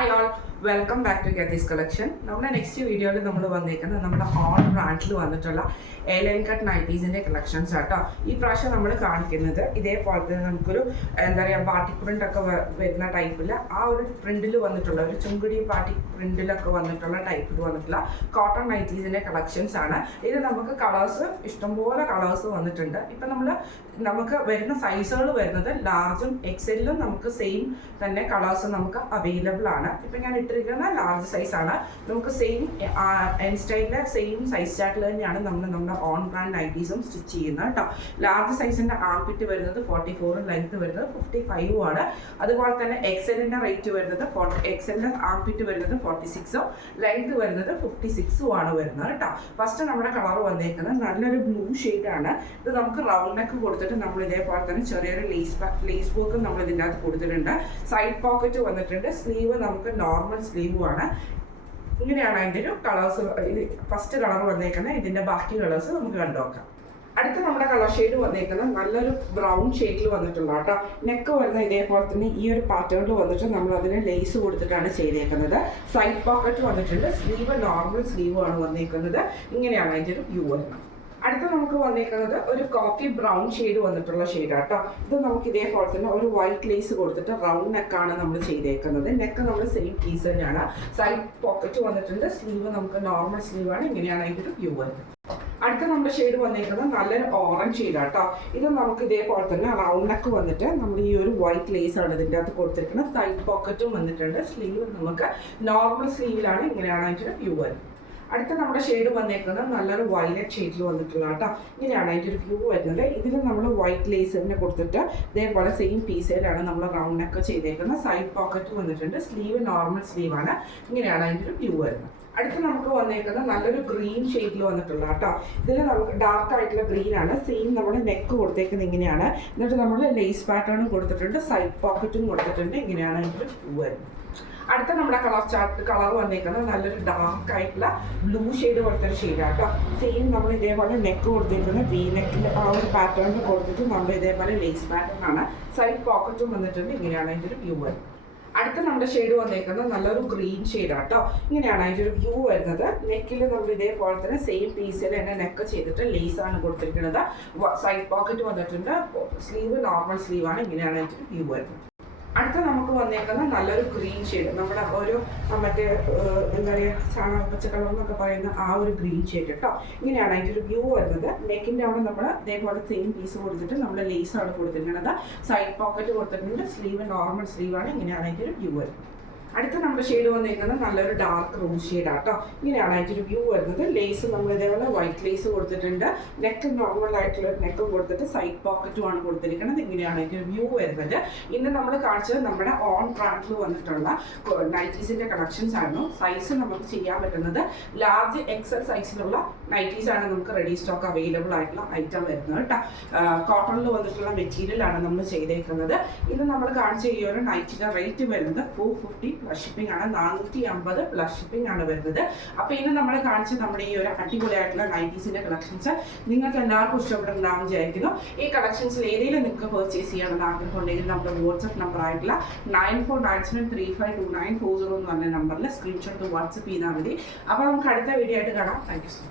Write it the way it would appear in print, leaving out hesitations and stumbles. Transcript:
Hi all, welcome back to Get This Collection. നമ്മുടെ next വീഡിയോയിൽ നമ്മൾ വന്നിരിക്കുന്നത് നമ്മുടെ ഓൺ ബ്രാൻഡിൽ വന്നിട്ടുള്ള എലൈൻ കട്ട് നൈറ്റീസിൻ്റെ കളക്ഷൻസ് ആട്ടോ. ഈ പ്രാവശ്യം നമ്മൾ കാണിക്കുന്നത് ഇതേപോലെ തന്നെ നമുക്കൊരു എന്താ പറയുക ബാട്ടിക് പ്രിൻ്റ് ഒക്കെ വരുന്ന ടൈപ്പിൽ ആ ഒരു പ്രിൻറ്റിൽ വന്നിട്ടുള്ള ഒരു ചുങ്കുടി ബാട്ടിക് പ്രിൻറ്റിലൊക്കെ വന്നിട്ടുള്ള ടൈപ്പിൽ വന്നിട്ടുള്ള കോട്ടൺ നൈറ്റീസിൻ്റെ കളക്ഷൻസ് ആണ്. ഇത് നമുക്ക് കളേഴ്സ് ഇഷ്ടംപോലെ കളേഴ്സ് വന്നിട്ടുണ്ട്. ഇപ്പം നമുക്ക് വരുന്ന സൈസുകൾ വരുന്നത് ലാർജും എക്സെല്ലും നമുക്ക് സെയിം തന്നെ കളേഴ്സ് നമുക്ക് അവൈലബിൾ ആണ്. ഇപ്പം ഞാൻ ഇട്ടിരിക്കുന്ന ലാർജ് സൈസാണ്. നമുക്ക് സെയിം എൻ സ്റ്റൈലിലെ സെയിം സൈസ് ചാർട്ടിൽ തന്നെയാണ് നമ്മുടെ ഓൺ ബ്രാൻഡ് നൈറ്റീസും സ്റ്റിച്ച് ചെയ്യുന്നത് കേട്ടോ. ലാർജ് സൈസിൻ്റെ ആംപിറ്റ് വരുന്നത് 44, ലെങ്ത് വരുന്നത് 55 ആണ്. അതുപോലെ തന്നെ എക്സെല്ലിൻ്റെ റേറ്റ് വരുന്നത് എക്സെല്ലിൻ്റെ ആംപിറ്റ് വരുന്നത് 46, ലെങ്ത് വരുന്നത് 56 ആണ് വരുന്നത് കേട്ടോ. ഫസ്റ്റ് നമ്മുടെ കളർ വന്നേക്കുന്നത് നല്ലൊരു ബ്ലൂ ഷെയ്ഡാണ്. ഇത് നമുക്ക് റൗണ്ട് നെക്ക് കൊടുത്തിട്ട് നമ്മൾ ഇതേപോലെ തന്നെ ചെറിയൊരു ലേസ് വർക്കും നമ്മൾ ഇതിൻ്റെ അകത്ത് കൊടുത്തിട്ടുണ്ട്. സൈഡ് പോക്കറ്റ് വന്നിട്ടുണ്ട്. സ്ലീവ് നമുക്ക് നോർമൽ സ്ലീവുമാണ്. ഇങ്ങനെയാണ് അതിൻ്റെ ഒരു കളേഴ്സ്. ഫസ്റ്റ് കളർ വന്നേക്കുന്നത്. ഇതിൻ്റെ ബാക്കി കളേഴ്സ് നമുക്ക് കണ്ടുനോക്കാം. അടുത്ത നമ്മുടെ കളർ ഷെയ്ഡ് വന്നേക്കുന്നത് നല്ലൊരു ബ്രൗൺ ഷെയ്ഡിൽ വന്നിട്ടുള്ള കേട്ടോ. നെക്ക് വരുന്ന ഇതേപോലെ തന്നെ ഈ ഒരു പാറ്റേണിൽ വന്നിട്ട് നമ്മൾ അതിന് ലേസ് കൊടുത്തിട്ടാണ് ചെയ്തേക്കുന്നത്. സൈഡ് പോക്കറ്റ് വന്നിട്ടുണ്ട്. സ്ലീവ് നോർമൽ സ്ലീവ് ആണ് വന്നേക്കുന്നത്. ഇങ്ങനെയാണ് അതിൻ്റെ ഒരു വ്യൂ വരുന്നത്. അടുത്ത നമുക്ക് വന്നേക്കുന്നത് ഒരു കോഫി ബ്രൗൺ ഷെയ്ഡ് വന്നിട്ടുള്ള ഷെയ്ഡാണ് കേട്ടോ. ഇത് നമുക്ക് ഇതേപോലെ തന്നെ ഒരു വൈറ്റ് ലേസ് കൊടുത്തിട്ട് റൗണ്ട് നെക്കാണ് നമ്മൾ ചെയ്തേക്കുന്നത്. നെക്ക് നമ്മൾ സെയിം പീസ് തന്നെയാണ്. സൈഡ് പോക്കറ്റ് വന്നിട്ടുണ്ട്. സ്ലീവ് നമുക്ക് നോർമൽ സ്ലീവാണ്. ഇങ്ങനെയാണ് അതിൻ്റെ ഒരു വ്യൂ വരുന്നത്. അടുത്ത നമ്മുടെ ഷെയ്ഡ് വന്നേക്കുന്നത് നല്ലൊരു ഓറഞ്ച് ഷെയ്ഡാണ് കേട്ടോ. ഇത് നമുക്ക് ഇതേപോലെ തന്നെ റൗണ്ട് നെക്ക് വന്നിട്ട് നമ്മൾ ഈ ഒരു വൈറ്റ് ലേസ് ആണ് ഇതിൻ്റെ അകത്ത് കൊടുത്തിരിക്കുന്നത്. സൈഡ് പോക്കറ്റും വന്നിട്ടുണ്ട്. സ്ലീവ് നമുക്ക് നോർമൽ സ്ലീവിലാണ്. ഇങ്ങനെയാണ് അതിൻ്റെ വ്യൂ വരുന്നത്. അടുത്ത നമ്മുടെ ഷെയ്ഡ് വന്നേക്കുന്നത് നല്ലൊരു വയലറ്റ് ഷെയ്ഡിൽ വന്നിട്ടുള്ള കേട്ടോ. ഇങ്ങനെയാണ് അതിൻ്റെ ഒരു വ്യൂ വരുന്നത്. ഇതിൽ നമ്മൾ വൈറ്റ് ലേസ് തന്നെ കൊടുത്തിട്ട് ഇതേപോലെ സെയിം പീസയിലാണ് നമ്മൾ റൗണ്ട് നെക്ക് ചെയ്തേക്കുന്നത്. സൈഡ് പോക്കറ്റ് വന്നിട്ടുണ്ട്. സ്ലീവ് നോർമൽ സ്ലീവാണ്. ഇങ്ങനെയാണ് അതിൻ്റെ ഒരു വ്യൂ വരുന്നത്. അടുത്ത് നമുക്ക് വന്നേക്കുന്നത് നല്ലൊരു ഗ്രീൻ ഷെയ്ഡിൽ വന്നിട്ടുള്ള കേട്ടോ. ഇതിൽ നമുക്ക് ഡാർക്ക് ആയിട്ടുള്ള ഗ്രീൻ ആണ്. സെയിം നമ്മുടെ നെക്ക് കൊടുത്തേക്കുന്നത് ഇങ്ങനെയാണ്. എന്നിട്ട് നമ്മൾ ലേസ് പാറ്റേണും കൊടുത്തിട്ടുണ്ട്. സൈഡ് പോക്കറ്റും കൊടുത്തിട്ടുണ്ട്. ഇങ്ങനെയാണ് അതിൻ്റെ ഒരു വ്യൂ വരുന്നത്. അടുത്ത നമ്മുടെ കളർ വന്നേക്കുന്നത് നല്ലൊരു ഡാർക്ക് ആയിട്ടുള്ള ബ്ലൂ ഷെയ്ഡ് കൊടുത്തൊരു ഷെയ്ഡാണ് കേട്ടോ. സെയിം നമ്മൾ ഇതേപോലെ നെക്ക് കൊടുത്തിരിക്കുന്നത് വി നെക്കിൻ്റെ ആ ഒരു പാറ്റേണിൽ കൊടുത്തിട്ട് നമ്മൾ ഇതേപോലെ ലേസ് പാറ്റേൺ ആണ്. സൈഡ് പോക്കറ്റും വന്നിട്ടുണ്ട്. ഇങ്ങനെയാണ് അതിൻ്റെ ഒരു വ്യൂ വരുന്നത്. അടുത്ത നമ്മുടെ ഷെയ്ഡ് വന്നേക്കുന്നത് നല്ലൊരു ഗ്രീൻ ഷെയ്ഡാണ് കേട്ടോ. ഇങ്ങനെയാണ് അതിൻ്റെ ഒരു വ്യൂ വരുന്നത്. നെക്കിൽ നമ്മൾ ഇതേപോലെ തന്നെ സെയിം പീസിൽ തന്നെ നെക്ക് ചെയ്തിട്ട് ലേസാണ് കൊടുത്തിരിക്കുന്നത്. സൈഡ് പോക്കറ്റ് വന്നിട്ടുണ്ട്. സ്ലീവ് നോർമൽ സ്ലീവാണ്. ഇങ്ങനെയാണ് അതിൻ്റെ ഒരു വ്യൂ വരുന്നത്. അടുത്ത നമുക്ക് വന്നേക്കുന്നത് നല്ലൊരു ഗ്രീൻ ഷെയ്ഡ്. നമ്മുടെ ഒരു മറ്റേ എന്താ പറയുക ചാണക പച്ച കളർ എന്നൊക്കെ പറയുന്ന ആ ഒരു ഗ്രീൻ ഷെയ്ഡ് കേട്ടോ. ഇങ്ങനെയാണ് അതിൻ്റെ ഒരു വ്യൂ വരുന്നത്. നെക്കിൻ്റെ അവിടെ നമ്മൾ ഇതേപോലെ സെയിം പീസ് കൊടുത്തിട്ട് നമ്മൾ ലേസാണ് കൊടുത്തിരിക്കുന്നത്. സൈഡ് പോക്കറ്റ് കൊടുത്തിട്ടുണ്ട്. സ്ലീവ് നോർമൽ സ്ലീവാണ്. ഇങ്ങനെയാണ് അതിൻ്റെ ഒരു വ്യൂ വരുന്നത്. അടുത്ത നമ്മുടെ ഷെയ്ഡ് വന്നിരിക്കുന്നത് നല്ലൊരു ഡാർക്ക് റോസ് ഷെയ്ഡാണ് കേട്ടോ. ഇങ്ങനെയാണ് അതിൻ്റെ ഒരു വ്യൂ വരുന്നത്. ലേസ് നമ്മൾ ഇതേപോലെ വൈറ്റ് ലേസ് കൊടുത്തിട്ടുണ്ട്. നെക്ക് നോർമൽ ആയിട്ടുള്ള നെക്കും കൊടുത്തിട്ട് സൈഡ് പോക്കറ്റുമാണ് കൊടുത്തിരിക്കുന്നത്. ഇങ്ങനെയാണ് അതിൻ്റെ ഒരു വ്യൂ വരുന്നത്. ഇന്ന് നമ്മൾ കാണിച്ചത് നമ്മുടെ ഓൺ ബ്രാൻഡിൽ വന്നിട്ടുള്ള നൈറ്റീസിൻ്റെ കളക്ഷൻസ് ആയിരുന്നു. സൈസ് നമുക്ക് ചെയ്യാൻ പറ്റുന്നത് ലാർജ് എക്സൽ സൈസിലുള്ള നൈറ്റീസാണ് നമുക്ക് റെഡി സ്റ്റോക്ക് അവൈലബിൾ ആയിട്ടുള്ള ഐറ്റം വരുന്നത് കേട്ടോ. കോട്ടണിൽ വന്നിട്ടുള്ള മെറ്റീരിയലാണ് നമ്മൾ ചെയ്തേക്കുന്നത്. ഇന്ന് നമ്മൾ കാണിച്ച ഈ ഒരു നൈറ്റിയുടെ റേറ്റ് വരുന്നത് 450 പ്ലസ് ഷിപ്പിംഗ് ആണ്. 450 പ്ലസ് ഷിപ്പിംഗ് ആണ് വരുന്നത്. അപ്പോൾ ഇന്ന് നമ്മൾ കാണിച്ച നമ്മുടെ ഈ ഒരു അടിപൊളിയായിട്ടുള്ള നൈറ്റീസിൻ്റെ കളക്ഷൻസ് നിങ്ങൾക്ക് എല്ലാവർക്കും ഇഷ്ടപ്പെടുന്നുണ്ടാവും വിചാരിക്കുന്നു. ഈ കളക്ഷൻസിൽ ഏതെങ്കിലും നിങ്ങൾക്ക് പർച്ചേസ് ചെയ്യാനുള്ള ആഗ്രഹം ഉണ്ടെങ്കിൽ നമ്മുടെ വാട്സ്ആപ്പ് നമ്പർ ആയിട്ടുള്ള 9497352940 എന്ന് പറഞ്ഞ നമ്പറിൽ സ്ക്രീൻഷോട്ട് വാട്സ്ആപ്പ് ചെയ്താൽ മതി. അപ്പോൾ നമുക്ക് അടുത്ത വീഡിയോ ആയിട്ട് കാണാം. Thank you so much.